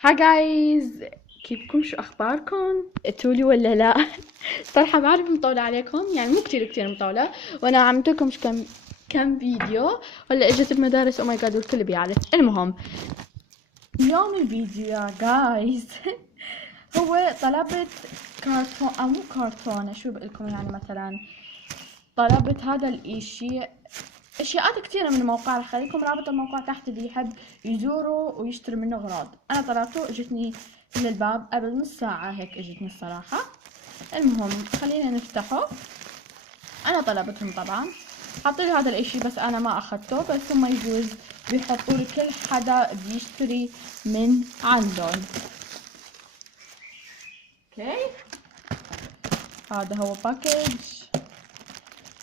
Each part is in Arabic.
هاي جايز، كيفكم؟ شو اخباركم؟ قلتولي ولا لا؟ صراحة بعرف مطولة عليكم، يعني مو كتير مطولة، وانا عملت لكم كم فيديو. هلا اجت المدارس، او ماي جاد، والكل بيعرف. المهم، اليوم الفيديو يا جايز هو طلبت كرتون او مو كرتونة، شو بقولكم، يعني مثلا طلبت هذا الاشي، اشياءات كثيرة من الموقع. رح خليكم رابط الموقع تحت اللي يحب يزوره ويشتري منه اغراض. انا طلبته، اجتني للباب قبل نص ساعة هيك اجتني الصراحة. المهم خلينا نفتحه. انا طلبتهم طبعا، حاطين هذا الاشي بس انا ما اخذته، بس هم يجوز بيحطوا لكل حدا بيشتري من عندهم. اوكي، هذا هو باكج.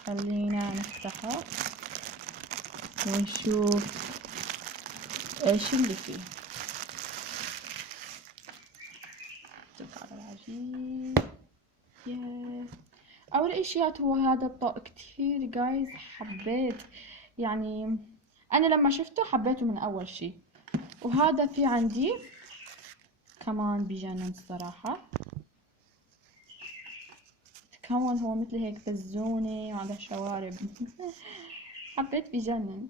خلينا نفتحه ونشوف ايش اللي فيه. شوف هذا العجيب. ياه، اول اشياء هو هذا الطوق كتير جايز حبيت، يعني انا لما شفته حبيته من اول شي. وهذا في عندي كمان بجنن الصراحة. كمان هو مثل هيك بزونة وعندها شوارب. حبيت بجنن.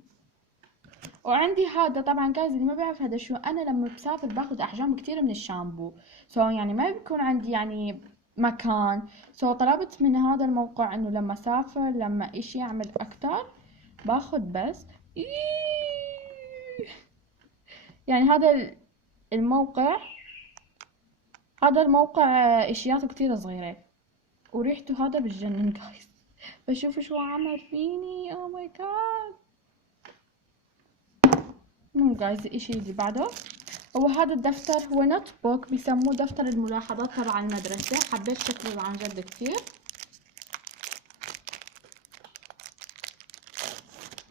وعندي هذا طبعا جايز، اللي ما بيعرف هذا شو، انا لما بسافر باخذ احجام كتير من الشامبو. يعني ما بيكون عندي يعني مكان. طلبت من هذا الموقع انه لما اسافر، لما اشي اعمل اكتر باخذ بس. يعني الموقع هذا الموقع اشياء كتير صغيرة، وريحته هذا بالجنن جايز. بشوف شو عمل فيني، او ماي جاد. المهم جايز، الاشي اللي بعده هو هذا الدفتر. هو نوت بوك، بيسموه دفتر الملاحظات تبع المدرسة. حبيت شكله عن جد كتير.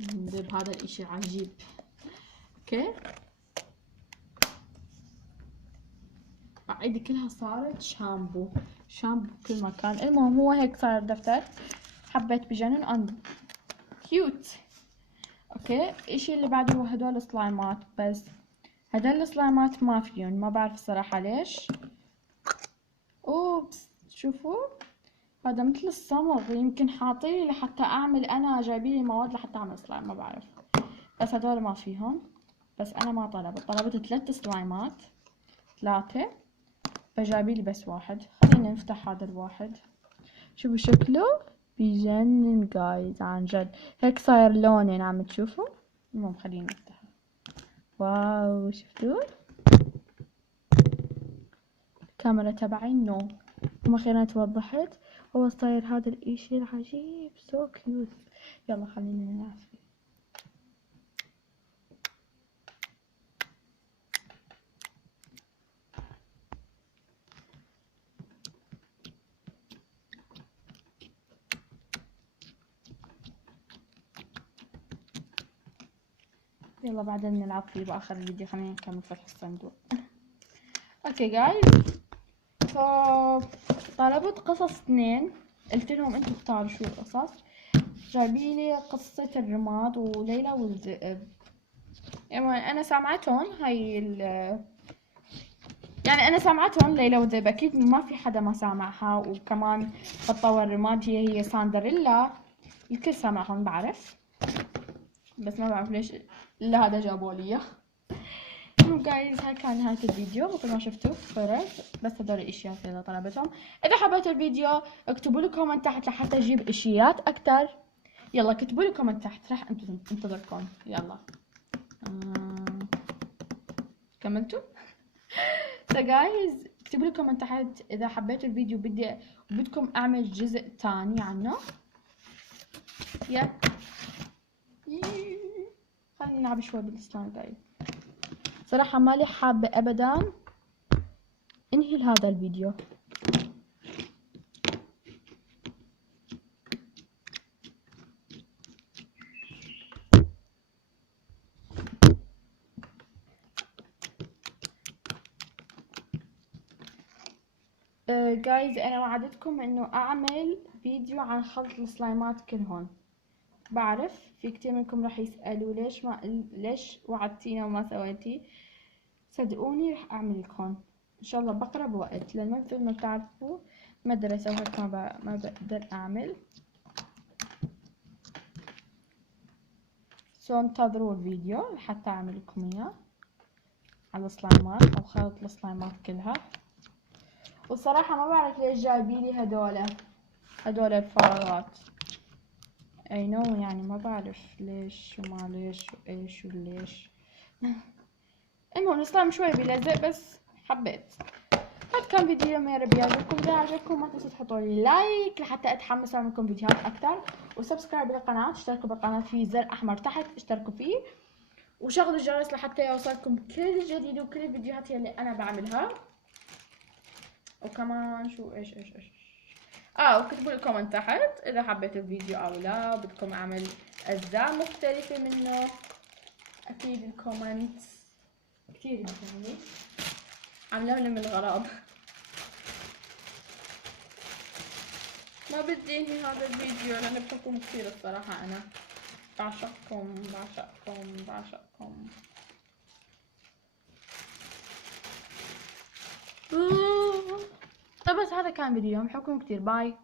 نجيب هذا الاشي عجيب. اوكي، ايدي كلها صارت شامبو شامبو بكل مكان. المهم هو هيك صار الدفتر. حبيت بجنن ان كيوت. اوكي، الاشي اللي بعده هو هدول السلايمات. بس هدول السلايمات ما فيهم، ما بعرف الصراحة ليش. اوبس، شوفوا هذا مثل الصمغ، يمكن حاطيلي لحتى اعمل، انا جايبيلي مواد لحتى اعمل سلايم، ما بعرف. بس هدول ما فيهم. بس انا ما طلبت 3 سلايمات، 3، فجايبيلي بس واحد. خلينا نفتح هذا الواحد. شوفوا شكله بجنن جايز عن جد. هيك صاير لونين، عم تشوفوا. المهم خلينا نفتحه. واو، شفتوا الكاميرا تبعي؟ نو، اخيرا توضحت. هو صاير هذا الاشي العجيب، سو كيوت. يلا خلينا نلعب فيه. يلا بعدين نلعب فيه باخر الفيديو. خلينا نكمل فتح الصندوق. اوكي جايز، طلبت قصص 2. قلت لهم انتوا اختاروا شو القصص. جايبيلي قصة الرماد وليلى والذئب. يعني انا سامعتهم يعني انا سامعتهم ليلى والذئب، اكيد ما في حدا ما سامعها. وكمان قطة الرماد هي ساندريلا، الكل سامعهم بعرف. بس ما بعرف ليش الا هذا جابوا لي. جايز، هاي كان نهاية الفيديو. مثل ما شفتوا فرز بس هدول الاشياء اللي طلبتهم. اذا حبيتوا الفيديو اكتبوا لي كومنت تحت لحتى اجيب اشياء اكتر. يلا كتبوا لي كومنت تحت، راح انتظركم. يلا كملتوا؟ جايز، اكتبوا لي كومنت تحت اذا حبيتوا الفيديو بدكم اعمل جزء تاني عنه. يب، خلينا نلعب شوي بالسلايم جايز. صراحة مالي حابة ابدا انهي هذا الفيديو. جايز، انا وعدتكم انه اعمل فيديو عن خلط السلايمات كلهن. بعرف في كتير منكم راح يسألوا ليش وعدتينا وما سويتي. صدقوني رح اعمل لكم ان شاء الله بقرب وقت، لان مثل ما بتعرفوا مدرسة وهيك ما بقدر اعمل. سو انتظروا الفيديو لحتى اعمل لكم اياه على السلايمات او خلط السلايمات كلها. والصراحة ما بعرف ليش جايبيلي هدول الفراغات. اي نو يعني ما بعرف ليش وما ليش وايش وليش. المهم السلايم شوي بيلزق بس حبيت. هاد كان فيديو، يا رب يعجبكم. اذا عجبكم ما تنسوا تحطوا لي لايك لحتى اتحمس اعمل لكم فيديوهات اكثر، وسبسكرايب للقناه، اشتركوا بالقناه في زر احمر تحت اشتركوا فيه، وشغلوا الجرس لحتى يوصلكم كل جديد وكل الفيديوهات اللي انا بعملها. وكمان شو ايش وكتبوا لي كومنت تحت اذا حبيتوا الفيديو او لا، بدكم اعمل اجزاء مختلفه منه. اكيد الكومنت كثير مهمه، عاملاه من الغرض. ما بدي انهي هذا الفيديو لانه بحبكم كثير الصراحة. انا بعشقكم بعشقكم بعشقكم. طب بس هذا كان فيديو، بحبكم كثير، باي.